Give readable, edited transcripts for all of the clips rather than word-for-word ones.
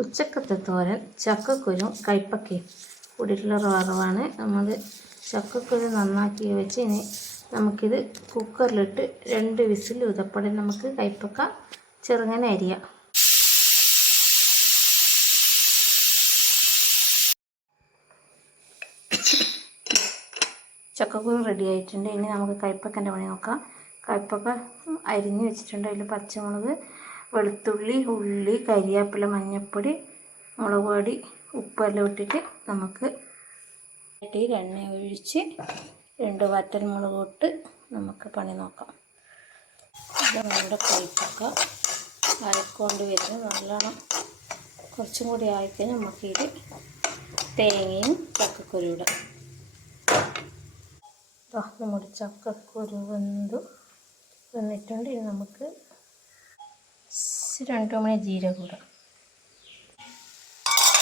ഉച്ചക്കത്തെ തോരൻ ചക്കക്കുരും കൈപ്പക്കയും കൂടിയിട്ടുള്ള വറവാണ്. നമ്മൾ ചക്കക്കുരു നന്നാക്കി വെച്ച് ഇനി നമുക്കിത് കുക്കറിലിട്ട് 2 വിസിൽ ഊതപ്പടെ നമുക്ക് കൈപ്പക്ക ചെറുങ്ങനെ അരിയാം. ചക്കക്കുരു റെഡി ആയിട്ടുണ്ട്. ഇനി നമുക്ക് കൈപ്പക്കൻ്റെ പണി നോക്കാം. കൈപ്പക്ക അരിഞ്ഞ് വെച്ചിട്ടുണ്ട്. അതിൽ പച്ചമുളക്, വെളുത്തുള്ളി, ഉള്ളി, കരിവേപ്പില, മഞ്ഞൾപ്പൊടി, മുളക് പൊടി, ഉപ്പെല്ലാം ഇട്ടിട്ട് നമുക്ക് എണ്ണ ഒഴിച്ച് 2 വറ്റൽമുളക് ഇട്ട് നമുക്ക് പണി നോക്കാം. ഇത് നമ്മുടെ കൈപ്പക്ക അരക്കൊണ്ട് വരുന്നത് നല്ലോണം കുറച്ചും കൂടി ആയിക്കഴിഞ്ഞാൽ നമുക്കിത് തേങ്ങയും ചക്കക്കുരു ഇടാം. നമ്മുടെ ചക്കക്കുരു വന്നിട്ടുണ്ട്. ഇത് നമുക്ക് 2 മണി ജീരകം ഇടാം.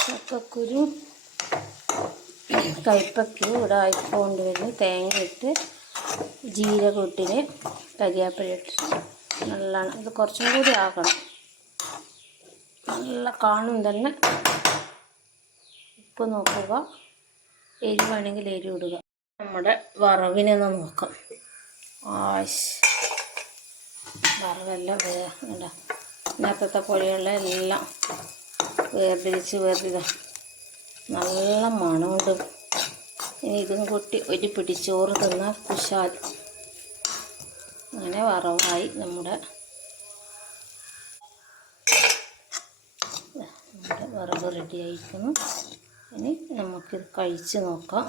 ചക്കക്കുരു കൈപ്പക്കയും ഇവിടെ ആയിക്കൊണ്ട് വരുന്നു. തേങ്ങ ഇട്ട് ജീരകം ഇട്ടിന് കരിവേപ്പില ഇട്ട് നല്ലോണം ഇത് കുറച്ചും കൂടി ആക്കണം. നല്ല കാണും തന്നെ. ഉപ്പ് നോക്കുക, എരിവാണെങ്കിൽ എരിവ് ഇടുക. നമ്മുടെ വറവിനൊന്ന് നോക്കാം. വറവെല്ലാം ഇതിനകത്തെ പൊടികളെല്ലാം വേർതിരിച്ച് നല്ല മണമുണ്ട്. ഇനി ഇതും കൂട്ടി ഒരു പിടി ചോറ് തിന്നാൽ കുശാൽ. അങ്ങനെ വറവായി നമ്മുടെ വറവ് റെഡി ആയിരിക്കുന്നു. ഇനി നമുക്കിത് കഴിച്ച് നോക്കാം.